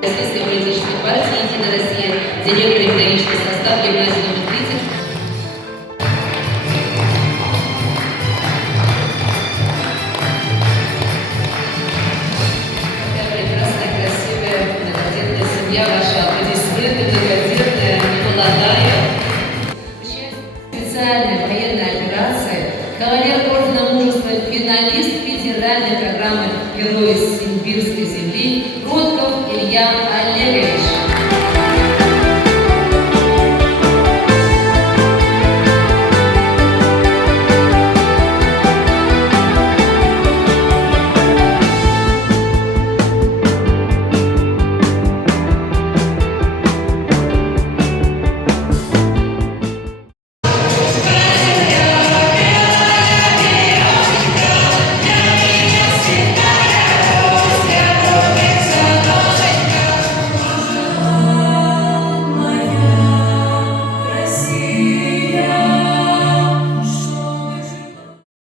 Российской политической партии «Единая Россия», директор экономический состав гимназии номер 30. Такая прекрасная, красивая, многодетная семья, ваши аплодисменты, многодетная, немолодая. Специальной военной операции, кавалер ордена мужества, финалист федеральной программы «Герой Симбирской земли» Кротков Илья Олегович.